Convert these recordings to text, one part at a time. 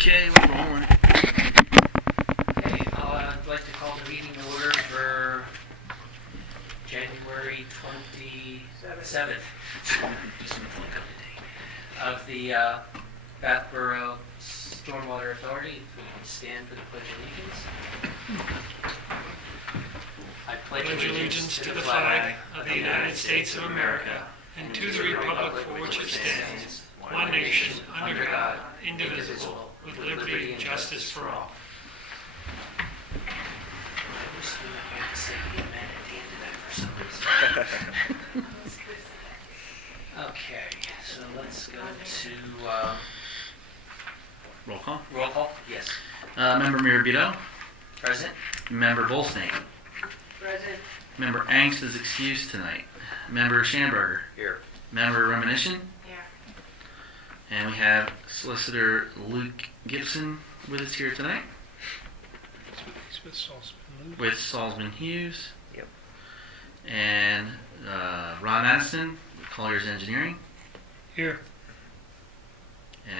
Okay, we're rolling. Okay, I'd like to call the meeting to order for January 27th. Just look up the date. Of the Bath Borough Stormwater Authority. If we can stand for the Pledge of Allegiance. I pledge allegiance to the flag of the United States of America and to the republic for which it stands, one nation, under God, indivisible, with liberty and justice for all. I wish we were going to say amen at the end of that for some reason. Okay, so let's go to Roll call. roll call. Yes. Member Mirabito. Present. Member Bolstein. Present. Member Angst is excused tonight. Member Schamberger. Here. Member Reminiscent. Here. And we have Solicitor Luke Gibson with us here tonight. He's with Salzman. With Salzman Hughes. Yep. And Ron Madison with Collier's Engineering. Here.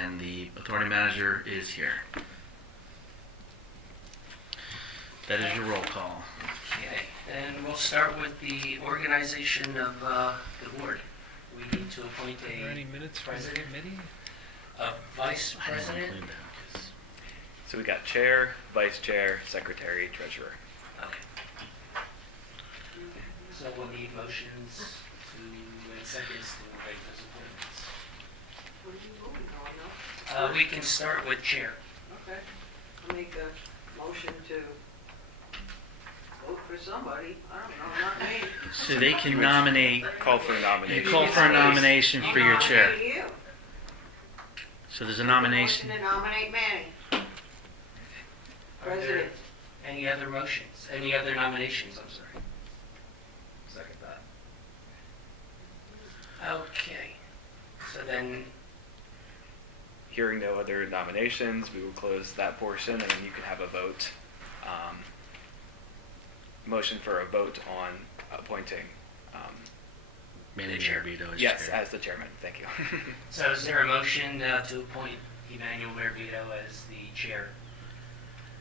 And the authority manager is here. That is your roll call. Okay, and we'll start with the organization of the board. We need to appoint Are there any minutes from the president, committee? a vice I didn't president. include that. So we got chair, vice chair, secretary, treasurer. Okay. So we'll need motions to, and seconds to make those appointments. What are you moving on now? We can start with chair. Okay. I'll make a motion to vote for somebody. I don't know, not me. So they can nominate. Call for a You nomination. call for a nomination for your chair. Nominate you. So there's a nomination. Motion to nominate Manny. Are there President. any other motions? Any other nominations? I'm sorry. Second that. Okay. So then, Hearing no other nominations, we will close that portion, and then you can have a vote. Motion for a vote on appointing. Manny chair. Mirabito is Yes, chair. as the chairman. Thank you. so is there a motion to appoint Emmanuel Mirabito as the chair?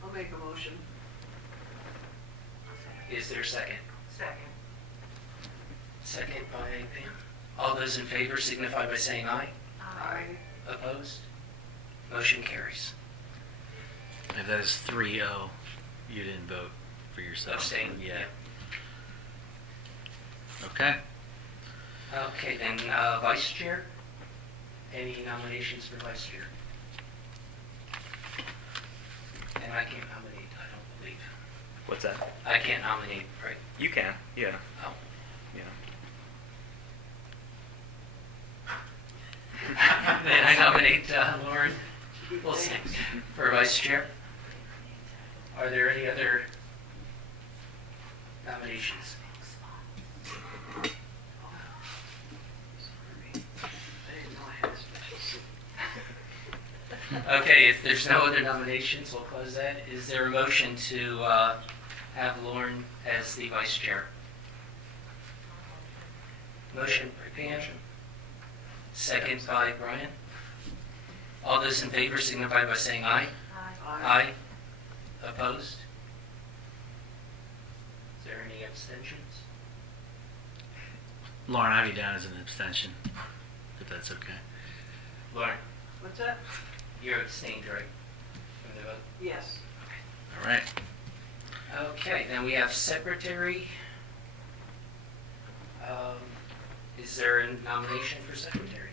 I'll make a motion. Is there a second? Second. Second by Pam. All those in favor signify by saying aye. Aye. Opposed? Motion carries. If that is 3-0, you didn't vote for yourself. Abstain. Yeah. Okay. Okay, then vice chair. Any nominations for vice chair? And I can't nominate, I don't believe. What's that? I can't nominate, right? You can. Yeah. Oh. Yeah. Then I nominate Lauren Wilson for vice chair. Are there any other nominations? Okay, if there's no other nominations, we'll close that. Is there a motion to have Lauren as the vice chair? Motion by Pam. Second by Brian. All those in favor signify by saying aye. Aye. Opposed? Is there any abstentions? Lauren, I have you down as an abstention, if that's okay. Lauren, What's that? you're abstained, right? From the vote? Yes. All right. Okay, then we have secretary. Is there a nomination for secretary?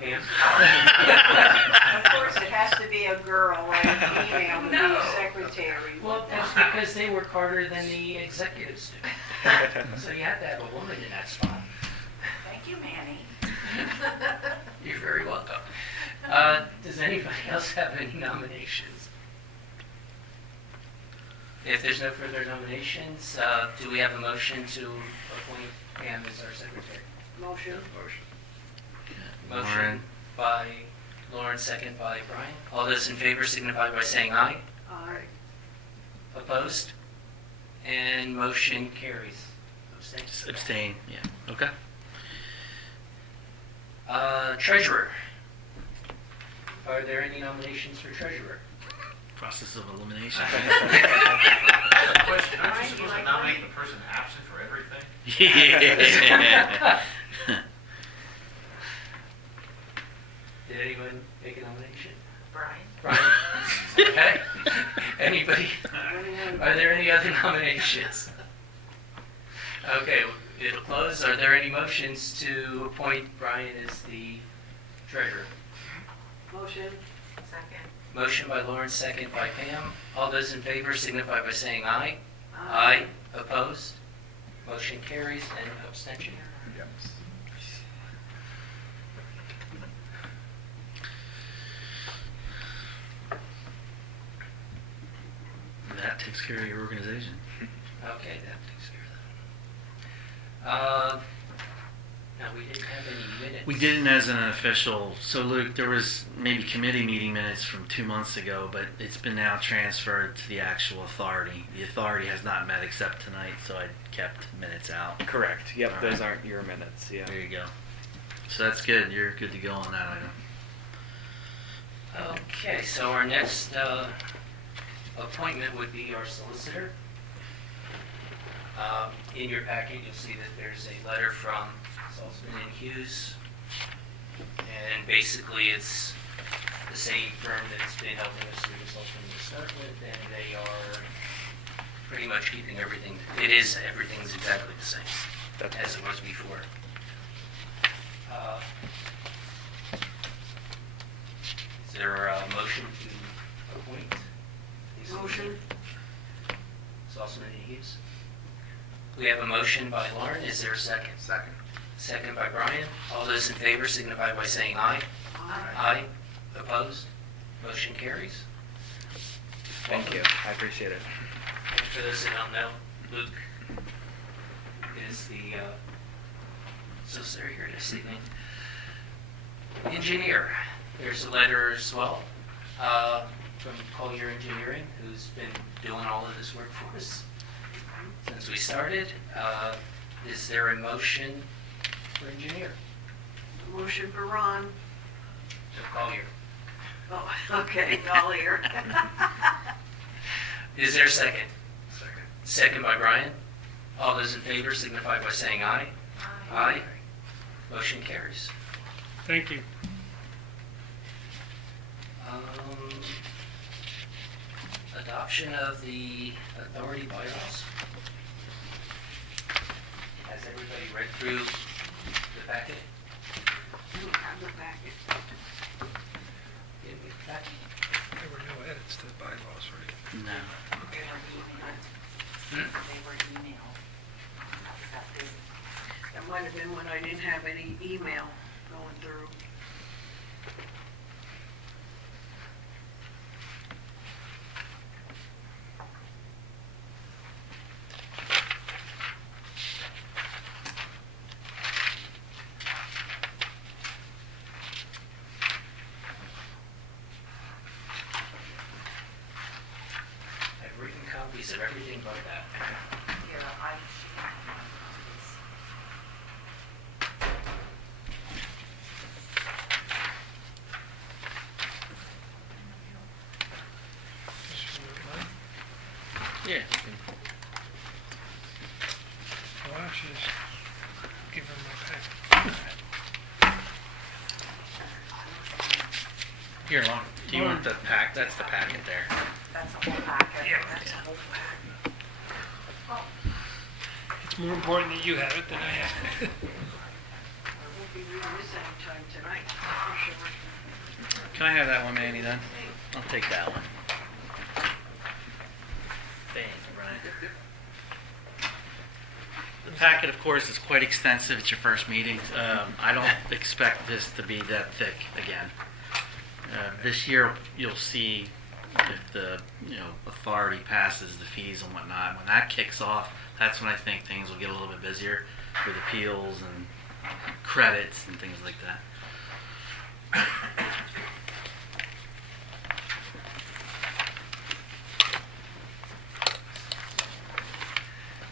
Pam? Of course, it has to be a girl or a female to No. be secretary. Well, that's because they work harder than the executives do. So you have to have a woman in that spot. Thank you, Manny. You're very welcome. Does anybody else have any nominations? If there's no further nominations, do we have a motion to appoint Pam as our secretary? Motion. Motion Lauren. by Lauren, second by Brian. All those in favor signify by saying aye. Aye. Opposed? And motion carries. Abstain? Just abstain, yeah. Okay. Treasurer. Are there any nominations for treasurer? Process of elimination. Question, aren't you supposed to nominate the person absent for everything? Yeah. Did anyone make a nomination? Brian? Brian? Okay. Anybody? Are there any other nominations? Okay, it'll close. Are there any motions to appoint Brian as the treasurer? Motion. Second. Motion by Lauren, second by Pam. All those in favor signify by saying aye. Aye. Opposed? Motion carries and abstention. That takes care of your organization. Okay, that takes care of that. Now, we didn't have any minutes. We didn't as an official. So Luke, there was maybe committee meeting minutes from 2 months ago, but it's been now transferred to the actual authority. The authority has not met except tonight, so I kept minutes out. Correct. Yep, All those right. aren't your minutes. Yeah. There you go. So that's good. You're good to go on that item. Okay, so our next appointment would be our solicitor. In your packet, you'll see that there's a letter from Saltzman and Hughes. And basically, it's the same firm that's been helping us through this whole thing to start with, and they are pretty much keeping everything. Everything's exactly the same That's as it was before. Is there a motion to appoint? these Motion. Saltzman and Hughes. We have a motion by Lauren. Is there a second? Second. Second by Brian. All those in favor signify by saying aye. Aye. Opposed? Motion carries. Thank you. I appreciate it. And for those that don't know, Luke is the solicitor here this evening. Engineer. There's a letter as well from Collier Engineering, who's been doing all of this work for us since we started. Is there a motion for engineer? Motion for Ron. Collier. Oh, okay, Collier. Is there a second? Second. Second by Brian. All those in favor signify by saying aye. Aye. Motion carries. Thank you. Adoption of the authority bylaws. Has everybody read through the packet? I don't have the packet. Did we pack? There were no edits to the bylaws, right? No. They were emailed. They were emailed. That might have been when I didn't have any email going through. I've written copies of everything but that. Here, I should have one of these. Yeah. Well, actually, just give them my packet. Here, Lauren. Do you want the pack? That's the packet there. That's a whole packet. Yeah. That's a whole packet. Oh, It's more important that you have it than I have it. I won't be reading this anytime tonight, for sure. Can I have that one, Manny, then? I'll take that one. Thank you, Brian. The packet, of course, is quite extensive. It's your first meeting. I don't expect this to be that thick again. This year, you'll see if the authority passes the fees and whatnot. When that kicks off, that's when I think things will get a little bit busier with appeals and credits and things like that.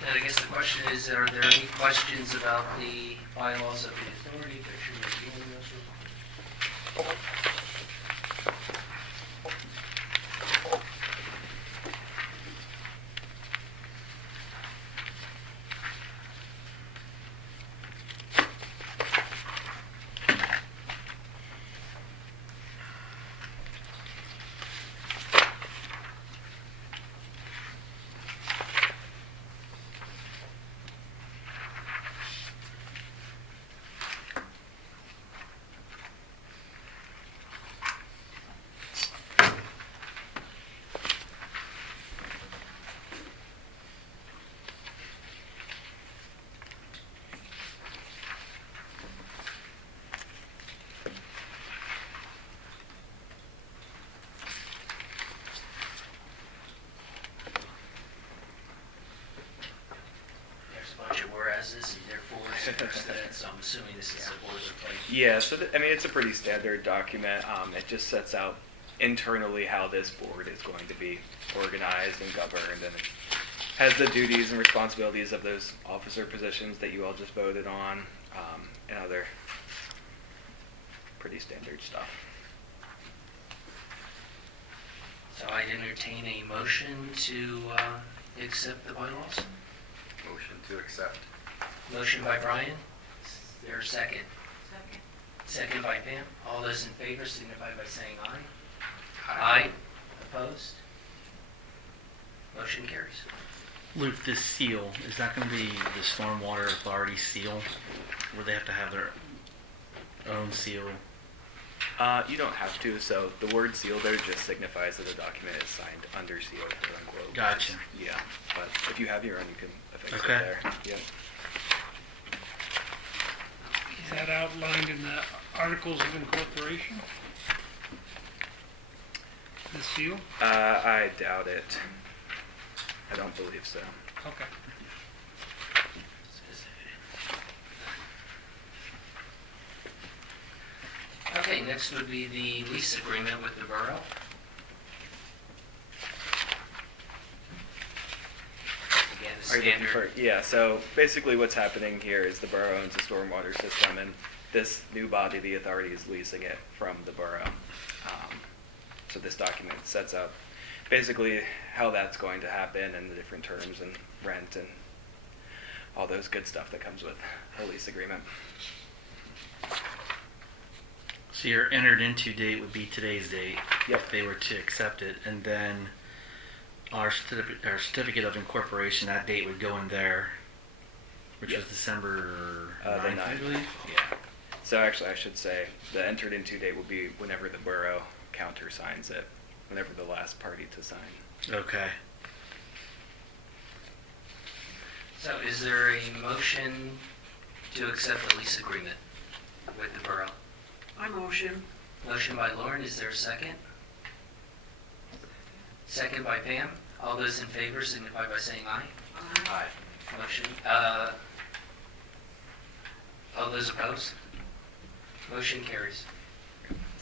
And I guess the question is, are there any questions about the bylaws of the authority that you're reviewing those? assuming this is a boilerplate. Yeah, so I mean, it's a pretty standard document. It just sets out internally how this board is going to be organized and governed, and it has the duties and responsibilities of those officer positions that you all just voted on, and other pretty standard stuff. So I entertain a motion to accept the bylaws. Motion to accept. Motion by Brian. Is there a second? Second. Second by Pam. All those in favor signify by saying aye. Aye. Opposed? Motion carries. Luke, this seal, is that going to be the Stormwater Authority seal? Where they have to have their own seal? You don't have to, so the word seal there just signifies that the document is signed under seal, quote unquote. Gotcha. Yeah, but if you have your own, you can affix it Okay. there. Yep. Is that outlined in the Articles of Incorporation? The seal? I doubt it. I don't believe so. Okay. Okay, next would be the lease agreement with the borough. Again, the Are you looking standard. for- Yeah, so basically what's happening here is the borough owns a stormwater system, and this new body, the authority, is leasing it from the borough. So this document sets out basically how that's going to happen and the different terms and rent and all those good stuff that comes with a lease agreement. So your entered into date would be today's date. Yep. If they were to accept it, and then our certificate of incorporation, that date would go in there, which Yep. was December The 9th, I 9th. believe. Yeah. So actually, I should say the entered into date will be whenever the borough countersigns it, whenever the last party to sign. Okay. So is there a motion to accept the lease agreement with the borough? I motion. Motion by Lauren, is there a second? Second by Pam. All those in favor signify by saying aye. Aye. Motion, all those opposed? Motion carries.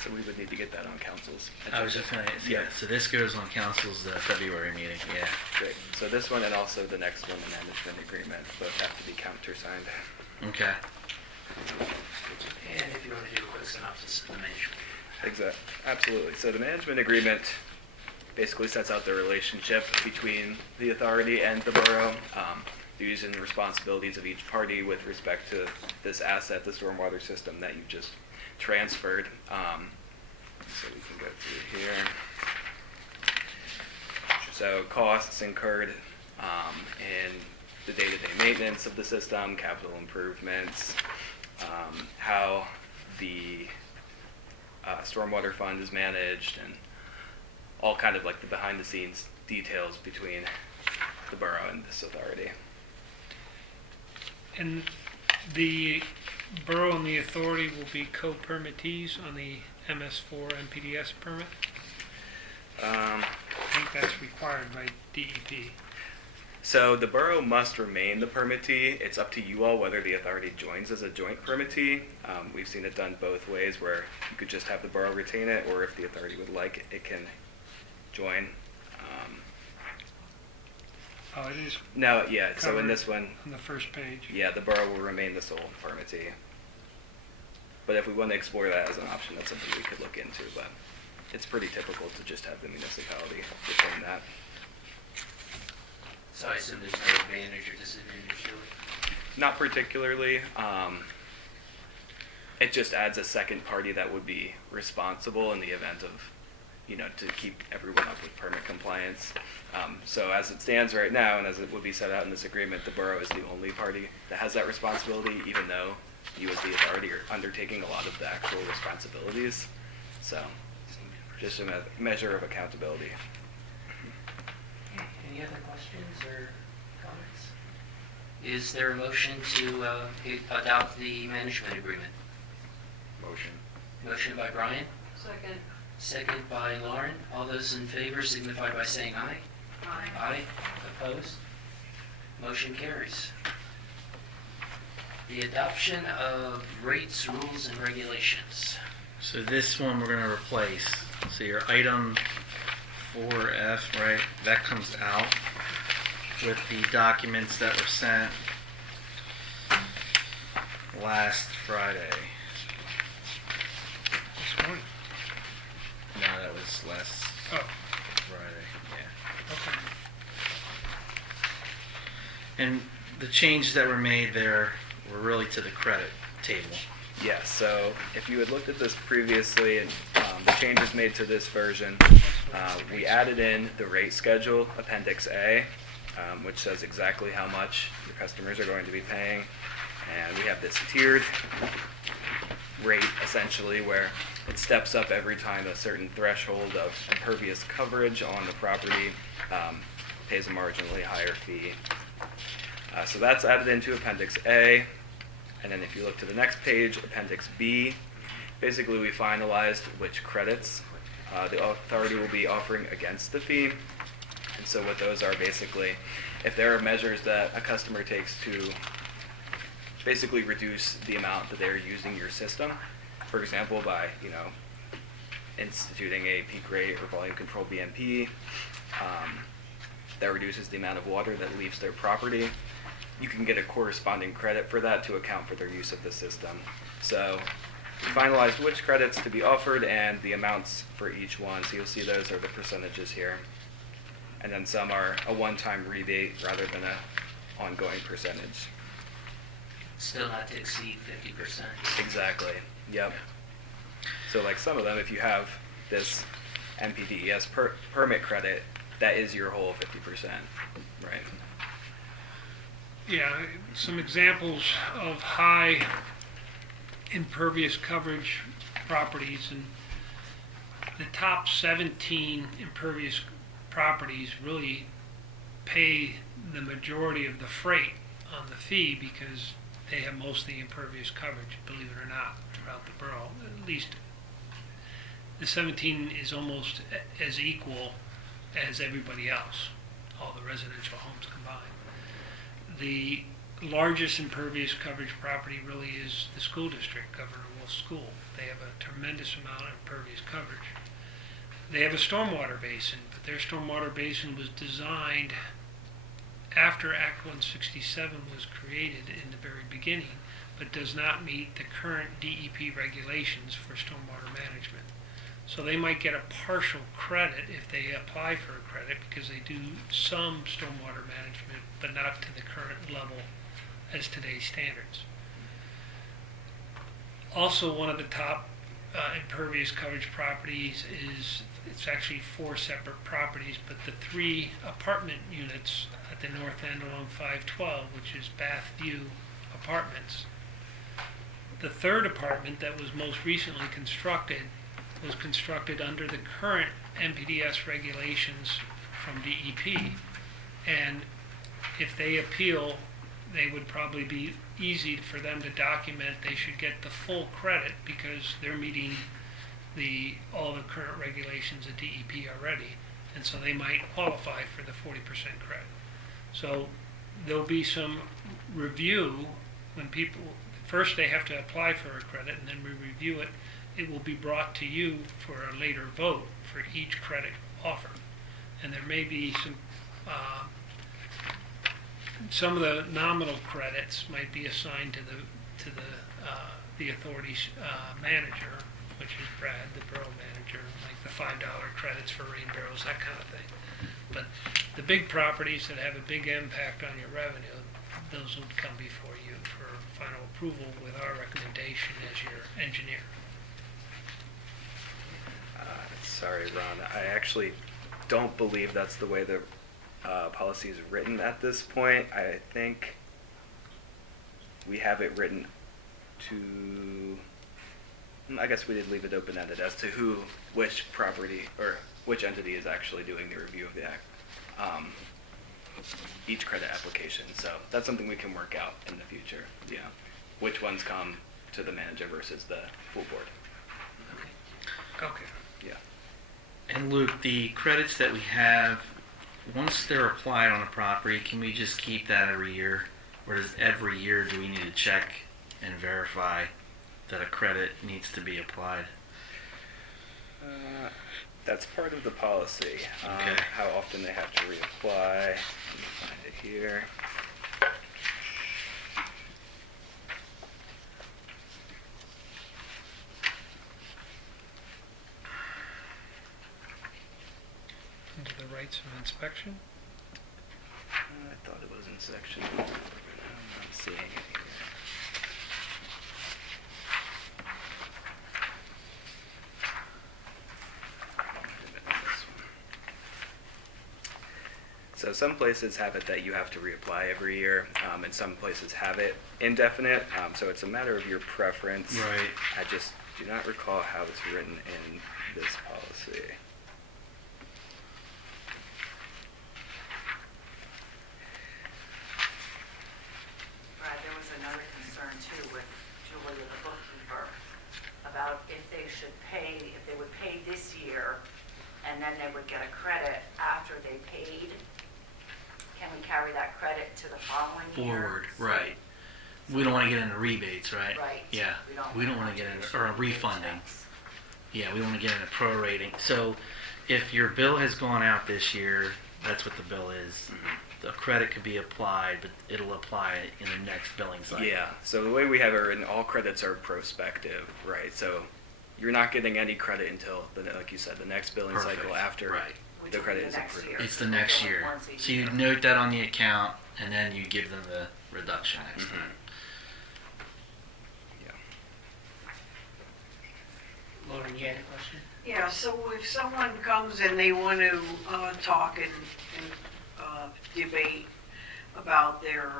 So we would need to get that on council's I was agenda. just gonna, yeah, so this goes on council's February meeting, yeah. Great. So this one and also the next one, the management agreement, both have to be countersigned. Okay. And if you want to do a quick synopsis of the management. Absolutely. So the management agreement basically sets out the relationship between the authority and the borough, duties and responsibilities of each party with respect to this asset, the stormwater system that you just transferred. So we can go through here. So costs incurred in the day-to-day maintenance of the system, capital improvements, how the stormwater fund is managed, and all kind of like the behind-the-scenes details between the borough and this authority. And the borough and the authority will be co-permittees on the MS4 MPDS permit? I think that's required by DEP. So the borough must remain the permittee. It's up to you all whether the authority joins as a joint permittee. We've seen it done both ways, where you could just have the borough retain it, or if the authority would like, it can join. Oh, it is No, yeah, so in Covered. this one, on the first page. yeah, the borough will remain the sole permittee. But if we want to explore that as an option, that's something we could look into, but it's pretty typical to just have the municipality retain that. So I assume there's no advantage or disadvantage to it? Not particularly. It just adds a second party that would be responsible in the event of, to keep everyone up with permit compliance. So as it stands right now, and as it would be set out in this agreement, the borough is the only party that has that responsibility, even though you as the authority are undertaking a lot of the actual responsibilities. So just a measure of accountability. Any other questions or comments? Is there a motion to adopt the management agreement? Motion. Motion by Brian, Second. second by Lauren. All those in favor signify by saying aye. Aye. Aye. Opposed? Motion carries. The adoption of rates, rules, and regulations. So this one we're going to replace. So your item 4F, right, that comes out with the documents that were sent last Friday. This morning. No, that was last Oh, Friday, yeah. okay. And the changes that were made there were really to the credit table. Yes, so if you had looked at this previously and the changes made to this version, we added in the rate schedule, Appendix A, which says exactly how much your customers are going to be paying. And we have this tiered rate, essentially, where it steps up every time a certain threshold of impervious coverage on the property pays a marginally higher fee. So that's added into Appendix A. And then if you look to the next page, Appendix B, basically we finalized which credits the authority will be offering against the fee. And so what those are basically, if there are measures that a customer takes to basically reduce the amount that they're using your system, for example, by, instituting a peak rate or volume control BMP, that reduces the amount of water that leaves their property, you can get a corresponding credit for that to account for their use of the system. So we finalized which credits to be offered and the amounts for each one. So you'll see those are the percentages here. And then some are a one-time rebate rather than an ongoing percentage. Still not to exceed 50%. Exactly. Yep. So like some of them, if you have this MPDES permit credit, that is your whole 50%, right? Yeah, some examples of high impervious coverage properties, and the top 17 impervious properties really pay the majority of the freight on the fee because they have most of the impervious coverage, believe it or not, throughout the borough. At least the 17 is almost as equal as everybody else, all the residential homes combined. The largest impervious coverage property really is the school district, Governor Wolf's School. They have a tremendous amount of impervious coverage. They have a stormwater basin, but their stormwater basin was designed after Act 167 was created in the very beginning, but does not meet the current DEP regulations for stormwater management. So they might get a partial credit if they apply for a credit because they do some stormwater management, but not to the current level as today's standards. Also, one of the top impervious coverage properties is, it's actually 4 separate properties, but the 3 apartment units at the north end along 512, which is Bath View Apartments. The 3rd apartment that was most recently constructed was constructed under the current MPDS regulations from DEP, and if they appeal, they would probably be easy for them to document. They should get the full credit because they're meeting all the current regulations of DEP already, and so they might qualify for the 40% credit. So there'll be some review when people, first they have to apply for a credit, and then we review it. It will be brought to you for a later vote for each credit offered. And there may be some of the nominal credits might be assigned to the authority's manager, which is Brad, the borough manager, like the $5 credits for rain barrels, that kind of thing. But the big properties that have a big impact on your revenue, those would come before you for final approval with our recommendation as your engineer. Sorry, Ron. I actually don't believe that's the way the policy is written at this point. I think we have it written to, I guess we did leave it open-ended as to which property, or which entity is actually doing the review of the each credit application. So that's something we can work out in the future. Yeah, which ones come to the manager versus the full board. Okay. Yeah. And Luke, the credits that we have, once they're applied on a property, can we just keep that every year? Or does every year do we need to check and verify that a credit needs to be applied? That's part of the policy. Okay. How often they have to reapply. Let me find it here. Under the rights of inspection. I thought it was in section 4, but I'm not seeing it here. So some places have it that you have to reapply every year, and some places have it indefinite. So it's a matter of your preference. Right. I just do not recall how it's written in this policy. Brad, there was another concern too with Julie, the bookkeeper, about if they should pay, if they would pay this year, and then they would get a credit after they paid. Can we carry that credit to the following year? Forward, right. We don't want to get into rebates, right? Right. Yeah. We don't want to get into, or refunding. Yeah, we don't want to get into prorating. So if your bill has gone out this year, that's what the bill is. The credit could be applied, but it'll apply in the next billing cycle. Yeah, so the way we have it written, all credits are prospective, right? So you're not getting any credit until, like you said, the next billing cycle Perfect. after Right. Which the will be credit the is next approved. year. It's the next year. Once a So you year. note that on the account, and then you give them the reduction next Mhm. time. Yeah. Lauren, you had a question? Yeah, so if someone comes and they want to talk and debate about their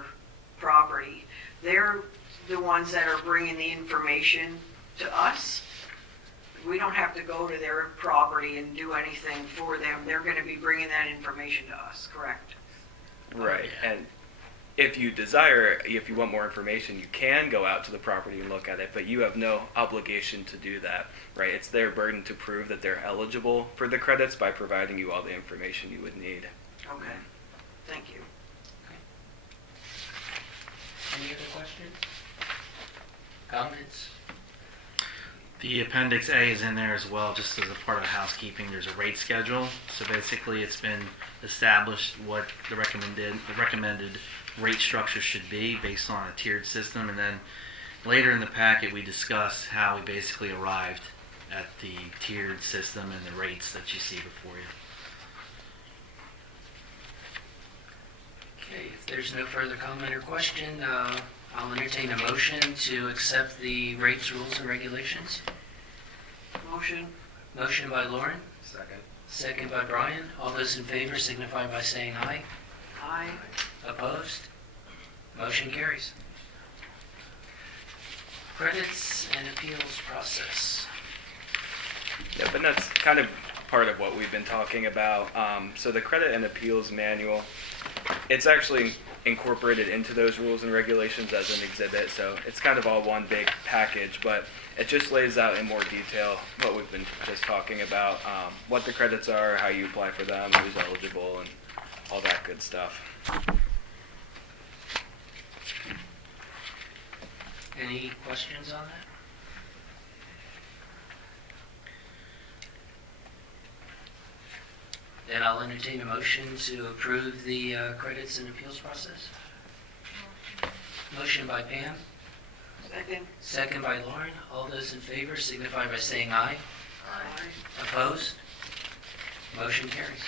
property, they're the ones that are bringing the information to us. We don't have to go to their property and do anything for them. They're going to be bringing that information to us, correct? Right, yeah. and if you desire, if you want more information, you can go out to the property and look at it, but you have no obligation to do that, right? It's their burden to prove that they're eligible for the credits by providing you all the information you would need. Okay, thank you. Any other questions? Comments? The Appendix A is in there as well, just as a part of housekeeping. There's a rate schedule. So basically, it's been established what the recommended rate structure should be based on a tiered system. And then later in the packet, we discuss how we basically arrived at the tiered system and the rates that you see before you. Okay, if there's no further comment or question, I'll entertain a motion to accept the rates, rules, and regulations. Motion? Motion by Lauren, Second. second by Brian. All those in favor signify by saying aye. Aye. Opposed? Motion carries. Credits and appeals process. Yeah, but that's kind of part of what we've been talking about. So the credit and appeals manual, it's actually incorporated into those rules and regulations as an exhibit, so it's kind of all one big package, but it just lays out in more detail what we've been just talking about, what the credits are, how you apply for them, who's eligible, and all that good stuff. Any questions on that? Then I'll entertain a motion to approve the credits and appeals process. Motion by Pam, Second? second by Lauren. All those in favor signify by saying aye. Aye. Opposed? Motion carries.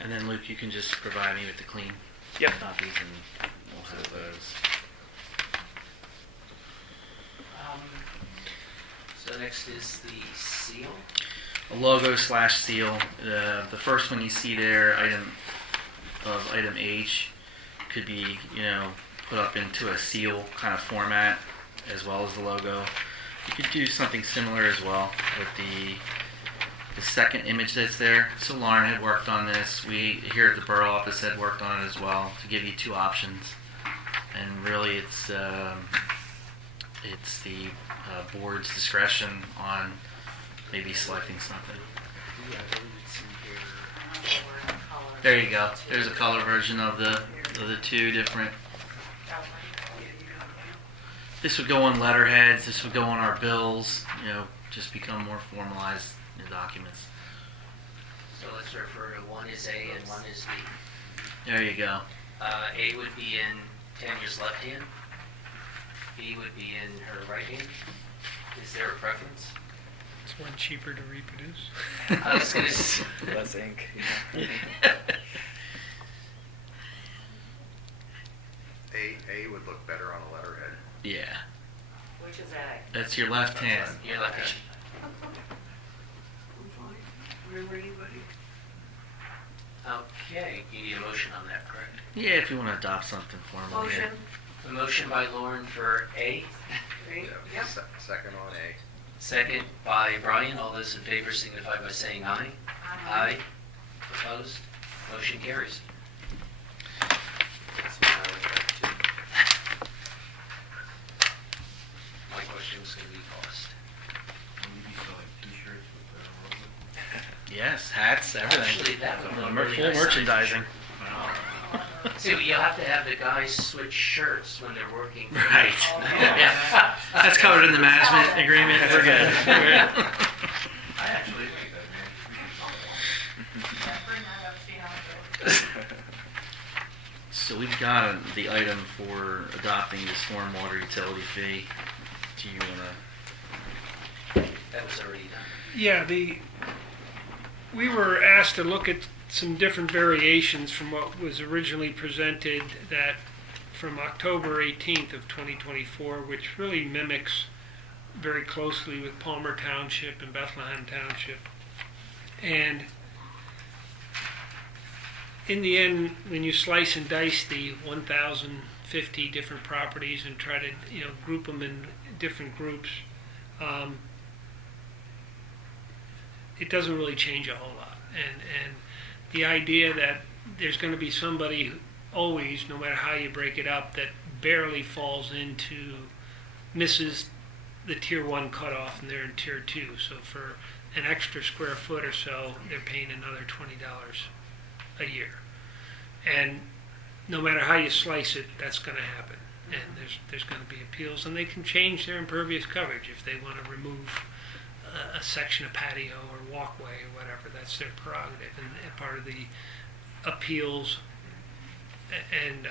And then Luke, you can just provide me with the clean Yep. copies and we'll have those. So next is the seal. A logo/seal. The first one you see there, item H, could be put up into a seal kind of format as well as the logo. You could do something similar as well with the second image that's there. So Lauren had worked on this. We here at the borough office had worked on it as well to give you two options. And really, it's the board's discretion on maybe selecting something. There you go. There's a color version of the So the two different, this would go on letterheads, this would go on our bills, just become more formalized documents. So let's refer to one is A and one is B. There you go. A would be in Tanya's left hand. B would be in her right hand. Is there a preference? It's one cheaper to reproduce. I was going to Less ink. A would look better on a letterhead. Yeah, Which is A. that's your left hand. Your left hand. I'm fine. Whatever anybody. Okay, you need a motion on that, correct? Yeah, if you want to adopt something formally. Motion. A motion by Lauren for A, Right? Yeah, Yep. Second on A. second by Brian. All those in favor signify by saying aye. Aye. Opposed? Motion carries. That's what I would like to. My question was going to be cost. Yes, hats, everything. Actually, that would look really Full nice. merchandising. See, you'll have to have the guys switch shirts when they're working. Right. Yeah. That's covered in the management agreement. We're good. I actually like that, Bring that up, see how it goes. So we've got the item for adopting the stormwater utility fee. Do you want That was already done. Yeah, we were asked to look at some different variations from what was originally presented, that from October 18th of 2024, which really mimics very closely with Palmer Township and Bethlehem Township. And in the end, when you slice and dice the 1,050 different properties and try to group them in different groups, it doesn't really change a whole lot. And the idea that there's going to be somebody always, no matter how you break it up, that barely falls into, misses the tier 1 cutoff and they're in tier 2. So for an extra square foot or so, they're paying another $20 a year. And no matter how you slice it, that's going to happen. And there's going to be appeals, and they can change their impervious coverage if they want to remove a section of patio or walkway or whatever. That's their prerogative, and part of the appeals and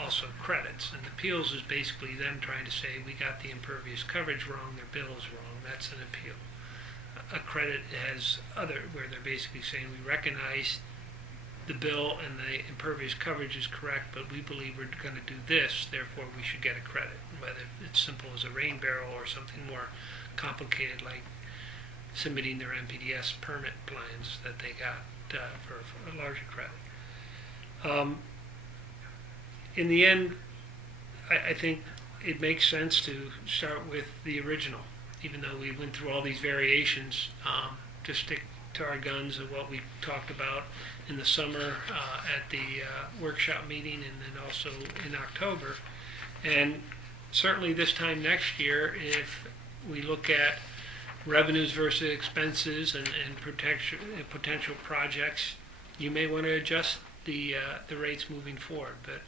also credits. And appeals is basically them trying to say, we got the impervious coverage wrong, their bill is wrong. That's an appeal. A credit has other, where they're basically saying, we recognize the bill and the impervious coverage is correct, but we believe we're going to do this, therefore we should get a credit. Whether it's simple as a rain barrel or something more complicated like submitting their MPDS permit plans that they got for a larger credit. In the end, I think it makes sense to start with the original, even though we went through all these variations, to stick to our guns of what we talked about in the summer at the workshop meeting, and then also in October. And certainly this time next year, if we look at revenues versus expenses and potential projects, you may want to adjust the rates moving forward. But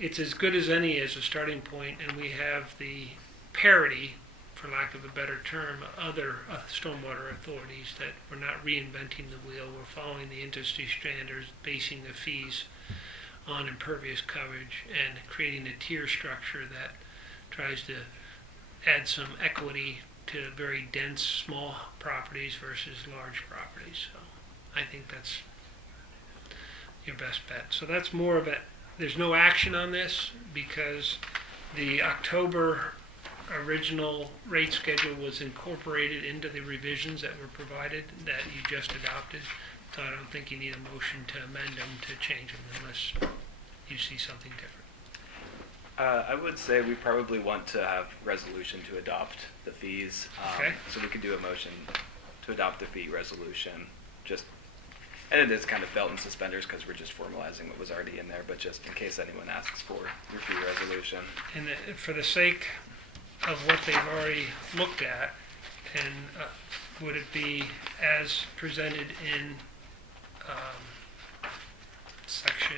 it's as good as any as a starting point, and we have the parity, for lack of a better term, other stormwater authorities, that we're not reinventing the wheel. We're following the industry standards, basing the fees on impervious coverage, and creating a tier structure that tries to add some equity to very dense small properties versus large properties. So I think that's your best bet. So that's more of a, there's no action on this because the October original rate schedule was incorporated into the revisions that were provided that you just adopted. So I don't think you need a motion to amend them to change them unless you see something different. I would say we probably want to have resolution to adopt the fees. Okay. So we could do a motion to adopt the fee resolution. And it is kind of belt and suspenders because we're just formalizing what was already in there, but just in case anyone asks for your fee resolution. And for the sake of what they've already looked at, and would it be as presented in section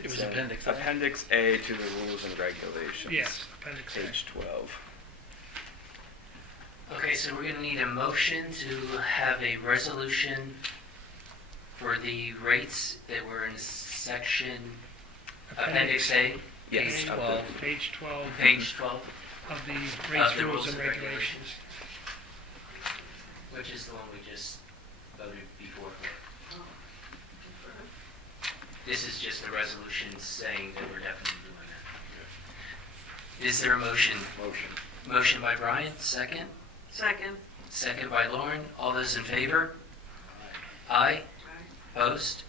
It was It's, Appendix A? Appendix A to the rules and regulations. Yes, appendix A. Page 12. Okay, so we're gonna need a motion to have a resolution for the rates that were in section Appendix A, Yes, page of the- 12, Page 12 page 12, of the rates, Of the rules, and regulations. which is the one we just voted before for. This is just a resolution saying that we're definitely doing that. Is there a motion? Motion. Motion by Brian, second. Second. Second by Lauren. All those in favor? Aye. Opposed?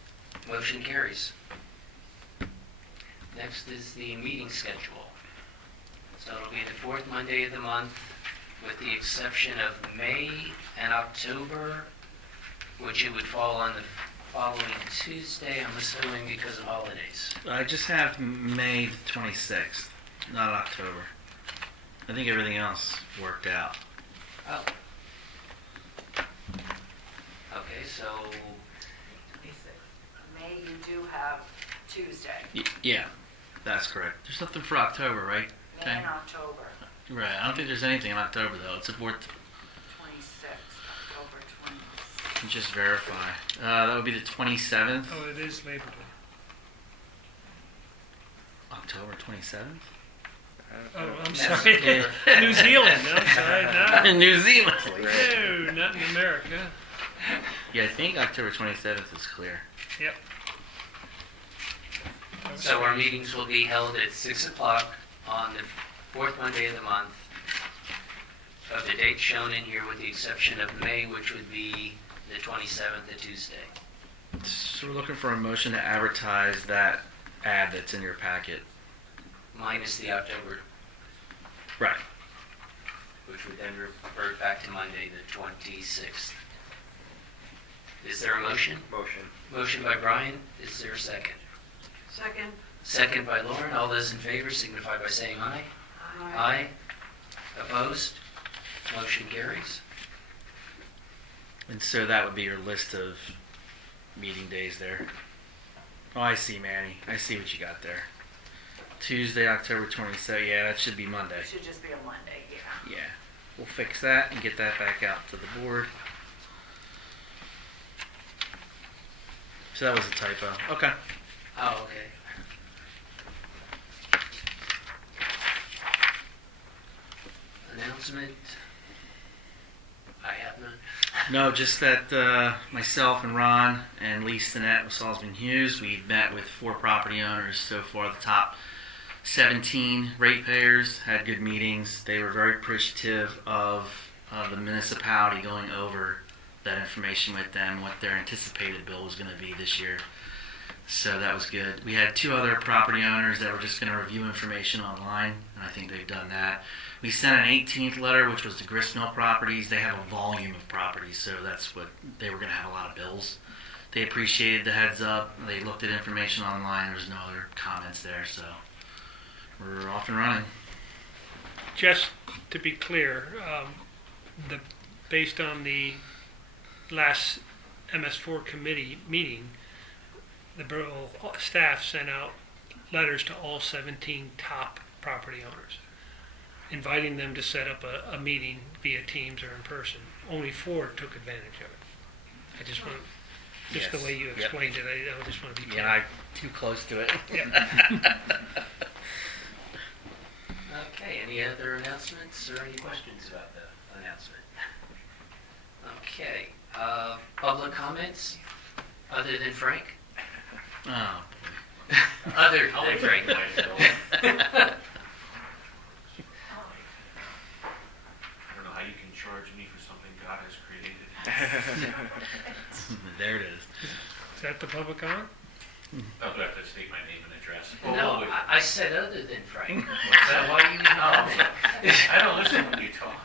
Motion carries. Next is the meeting schedule. So it'll be the fourth Monday of the month, with the exception of May and October, which it would fall on the following Tuesday, I'm assuming because of holidays. I just have May 26th, not October. I think everything else worked out. Oh. Okay, so, May, you do have Tuesday, Yeah, that's correct. There's nothing for October, right? May and October, Right. I don't think there's anything in October though. It's the 4th. 26th, October 26th. Just verify. That would be the 27th. Oh, it is Labor Day. October 27th. Oh, I'm Yes. sorry. Yeah. New Zealand. I'm sorry. No, In New Zealand. no, not in America. Yeah, I think October 27th is clear. Yep. so our meetings will be held at 6 o'clock on the fourth Monday of the month, of the date shown in here with the exception of May, which would be the 27th, a Tuesday. So we're looking for a motion to advertise that ad that's in your packet. Minus the October, Right. which would then revert back to Monday, the 26th. Is there a motion? Motion. Motion by Brian, is there a second? Second. Second by Lauren, all those in favor signify by saying aye. Aye. Opposed? Motion carries. And so that would be your list of meeting days there. Oh, I see, Manny. I see what you got there. Tuesday, October 27th. Yeah, that should be Monday. It should just be a Monday, yeah. Yeah. We'll fix that and get that back out to the board. So that was a typo. Okay. Oh, okay. Announcement? I have none. No, just that myself and Ron and Lee Stinnett with Salzman Hughes, we met with 4 property owners so far. The top 17 ratepayers had good meetings. They were very appreciative of the municipality going over that information with them, what their anticipated bill was going to be this year. So that was good. We had 2 other property owners that were just going to review information online, and I think they've done that. We sent an 18th letter, which was the Gristmill properties. They have a volume of properties, so that's what they were going to have a lot of bills. They appreciated the heads up. They looked at information online. There's no other comments there, so we're off and running. Just to be clear, based on the last MS4 committee meeting, the borough staff sent out letters to all 17 top property owners, inviting them to set up a meeting via Teams or in person. Only 4 took advantage of it. I just want, just Yes. the way you Yep. explained it, I just want to be clear. Yeah, I'm too close to it. Yeah. Okay, any other announcements or any questions about the announcement? Okay, public comments, other than Frank? Oh. Other than Frank. I don't know how you can charge me for something God has created. There it is. Is that the public comment? I'll have to state my name and address. No, I said other than Frank. What's So that? why you know? I don't listen when you talk.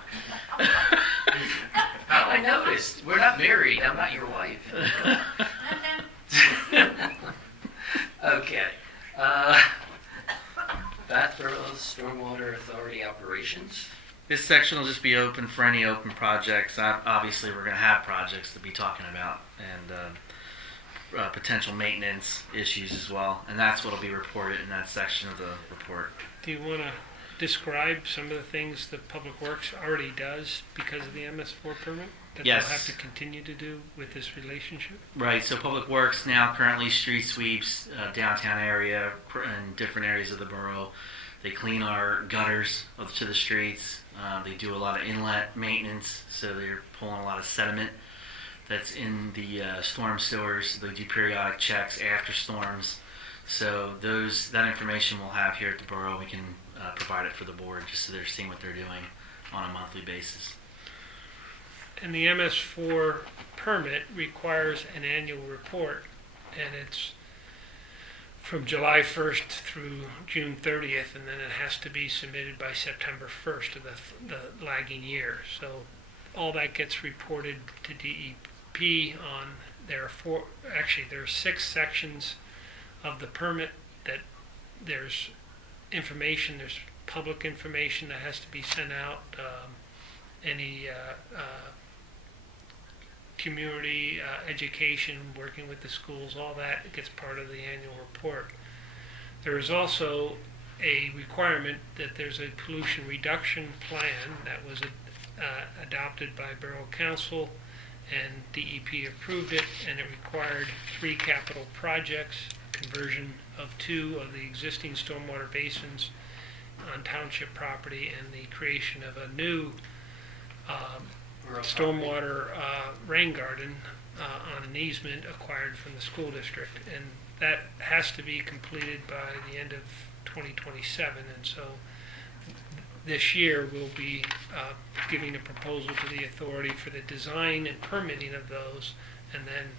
I noticed. We're not married. I'm not your wife. Okay. Bath Borough Stormwater Authority operations. This section will just be open for any open projects. Obviously, we're going to have projects to be talking about, and potential maintenance issues as well, and that's what'll be reported in that section of the report. Do you want to describe some of the things that Public Works already does because of the MS4 permit that Yes. they'll have to continue to do with this relationship? Right, so Public Works now currently street sweeps downtown area and different areas of the borough. They clean our gutters to the streets. They do a lot of inlet maintenance, so they're pulling a lot of sediment that's in the storm sewers. They do periodic checks after storms. So that information we'll have here at the borough. We can provide it for the board just so they're seeing what they're doing on a monthly basis. And the MS4 permit requires an annual report, and it's from July 1st through June 30th, and then it has to be submitted by September 1st of the lagging year. So all that gets reported to DEP on, there are 6 sections of the permit that there's public information that has to be sent out, any community education, working with the schools, all that gets part of the annual report. There is also a requirement that there's a pollution reduction plan that was adopted by Borough Council, and DEP approved it, and it required 3 capital projects: conversion of 2 of the existing stormwater basins on township property, and the creation of a new stormwater rain garden on an easement acquired from the school district. And that has to be completed by the end of 2027. And so this year we'll be giving a proposal to the authority for the design and permitting of those, and then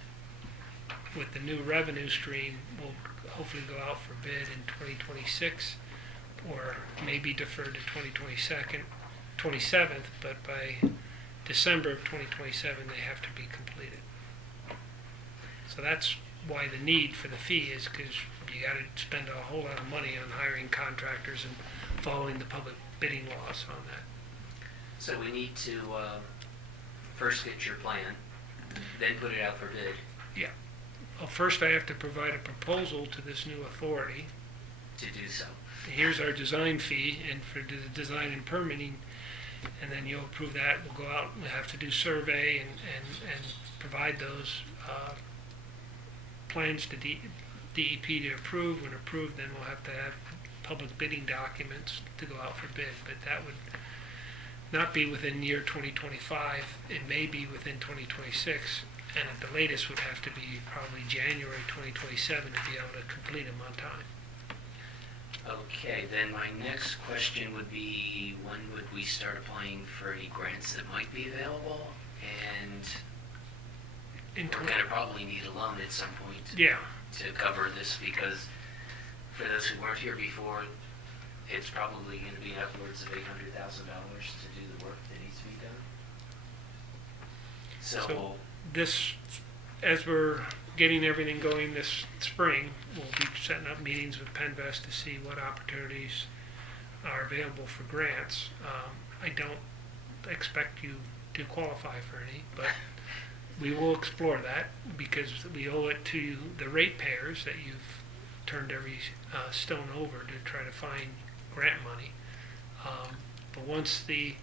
with the new revenue stream, we'll hopefully go out for bid in 2026, or maybe deferred to 27th, but by December of 2027 they have to be completed. So that's why the need for the fee is, because you got to spend a whole lot of money on hiring contractors and following the public bidding laws on that. So we need to first get your plan, then put it out for bid. Yeah. Well, first I have to provide a proposal to this new authority. To do so. Here's our design fee, and for the design and permitting, and then you'll approve that. We'll go out, we'll have to do survey and provide those plans to DEP to approve. When approved, then we'll have to have public bidding documents to go out for bid, but that would not be within year 2025. It may be within 2026, and at the latest would have to be probably January 2027 to be able to complete them on time. Okay, then my next question would be, when would we start applying for any grants that might be available? And we're going to probably need a loan at some point Yeah. to cover this, because for those who weren't here before, it's probably going to be upwards of $800,000 to do the work that needs to be done. So this, as we're getting everything going this spring, we'll be setting up meetings with Penvest to see what opportunities are available for grants. I don't expect you to qualify for any, but we will explore that, because we owe it to the ratepayers that you've turned every stone over to try to find grant money. But once the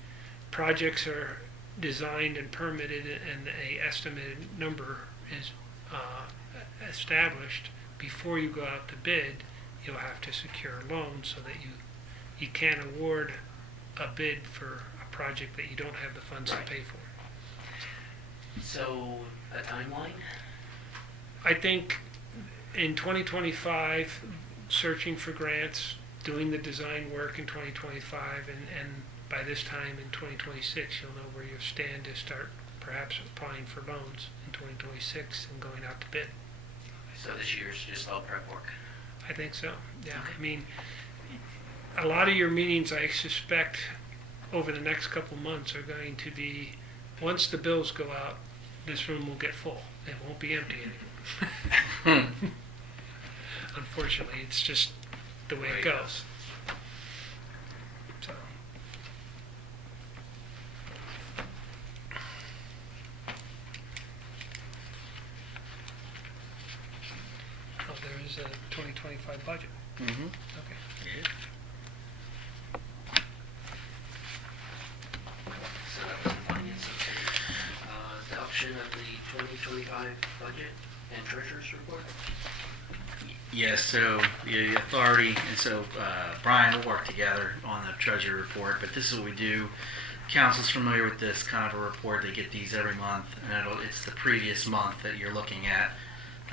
projects are designed and permitted and a estimated number is established, before you go out to bid, you'll have to secure a loan so that you can award a bid for a project that you don't have the funds to pay for. So, a timeline? I think in 2025, searching for grants, doing the design work in 2025, and by this time in 2026, you'll know where you stand to start perhaps applying for loans in 2026 and going out to bid. So this year's just all prep work. I think so, yeah. I mean, a lot of your meetings, I suspect, over the next couple months are going to be, once the bills go out, this room will get full. It won't be empty anymore. Unfortunately, it's just the way it goes. So. is a 2025 budget. Mm-hmm. Okay. So that was the finance. Adoption of the 2025 budget and treasurer's report. Yes, so the authority, and so Brian will work together on the treasury report, but this is what we do. Council's familiar with this kind of a report. They get these every month, and it's the previous month that you're looking at.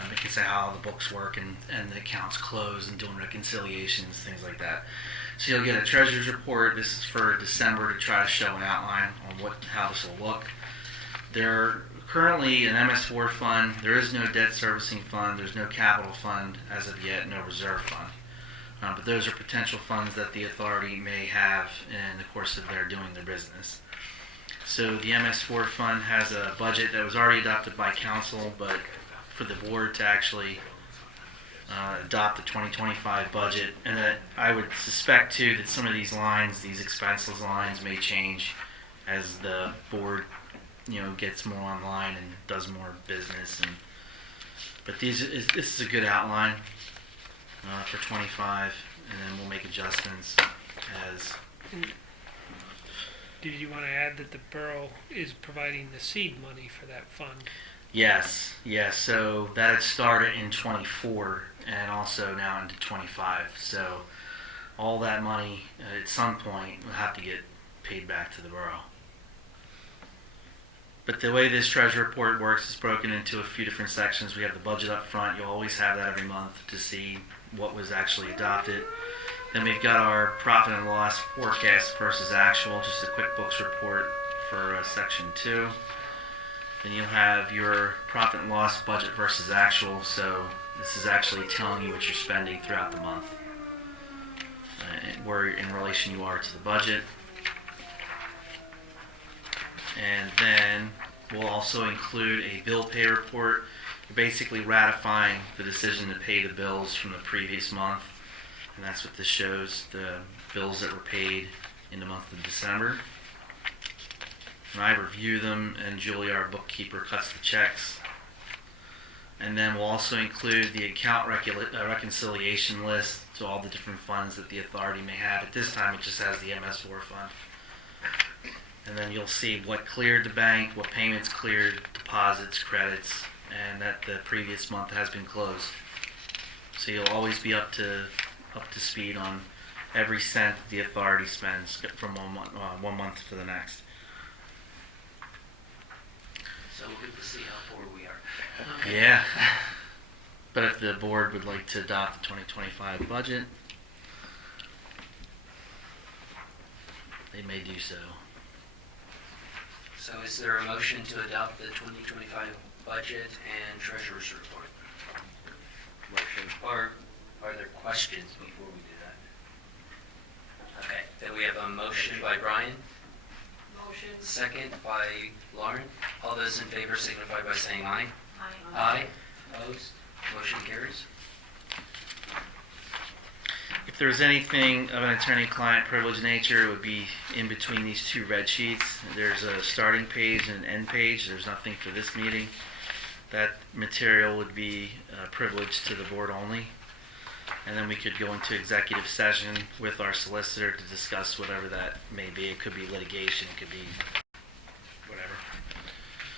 They can say how the books work and the accounts close and doing reconciliations, things like that. So you'll get a treasurer's report. This is for December to try to show an outline on how this will look. There currently an MS4 fund. There is no debt servicing fund. There's no capital fund as of yet, no reserve fund. But those are potential funds that the authority may have in the course of their doing their business. So the MS4 fund has a budget that was already adopted by council, but for the board to actually adopt the 2025 budget, and that I would suspect too that some of these lines, these expenses lines, may change as the board, gets more online and does more business. But this is a good outline for 25, and then we'll make adjustments as. Did you want to add that the borough is providing the seed money for that fund? Yes. So that had started in 24 and also now into 25. So all that money at some point will have to get paid back to the borough. But the way this treasury report works is broken into a few different sections. We have the budget up front. You'll always have that every month to see what was actually adopted. Then we've got our profit and loss forecast versus actual, just a QuickBooks report for section 2. Then you'll have your profit and loss budget versus actual. So this is actually telling you what you're spending throughout the month, where in relation you are to the budget. And then we'll also include a bill pay report, basically ratifying the decision to pay the bills from the previous month. And that's what this shows, the bills that were paid in the month of December. And I review them, and Julie, our bookkeeper, cuts the checks. And then we'll also include the account reconciliation list to all the different funds that the authority may have. At this time, it just has the MS4 fund. And then you'll see what cleared the bank, what payments cleared, deposits, credits, and that the previous month has been closed. So you'll always be up to speed on every cent the authority spends from one month to the next. So good to see how poor we are. Yeah. But if the board would like to adopt the 2025 budget, they may do so. So is there a motion to adopt the 2025 budget and treasurer's report? Motion. Or are there questions before we do that? Okay, then we have a motion by Brian, Motion. second by Lauren. All those in favor signify by saying aye. Aye. Opposed? Motion carries. If there's anything of an attorney-client privilege nature, it would be in between these two red sheets. There's a starting page and an end page. There's nothing for this meeting. That material would be privileged to the board only. And then we could go into executive session with our solicitor to discuss whatever that may be. It could be litigation, it could be whatever.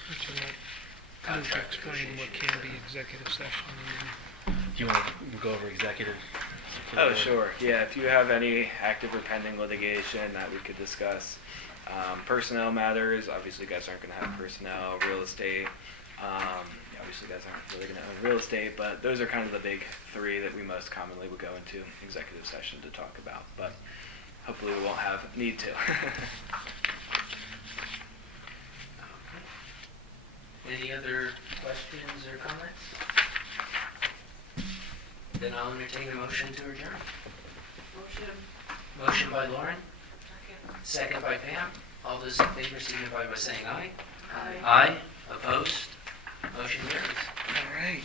Which you might move to explain what can be executive session. Do you want to go over executive? Oh, sure. Yeah, if you have any active or pending litigation that we could discuss. Personnel matters, obviously you guys aren't going to have personnel, real estate. Obviously you guys aren't really going to own real estate, but those are kind of the big three that we most commonly would go into executive session to talk about. But hopefully we won't need to. Any other questions or comments? Then I'll entertain a motion to adjourn. Motion. Motion by Lauren, second by Pam. All those in favor signify by saying aye. Aye. Aye. Opposed? Motion carries. All right.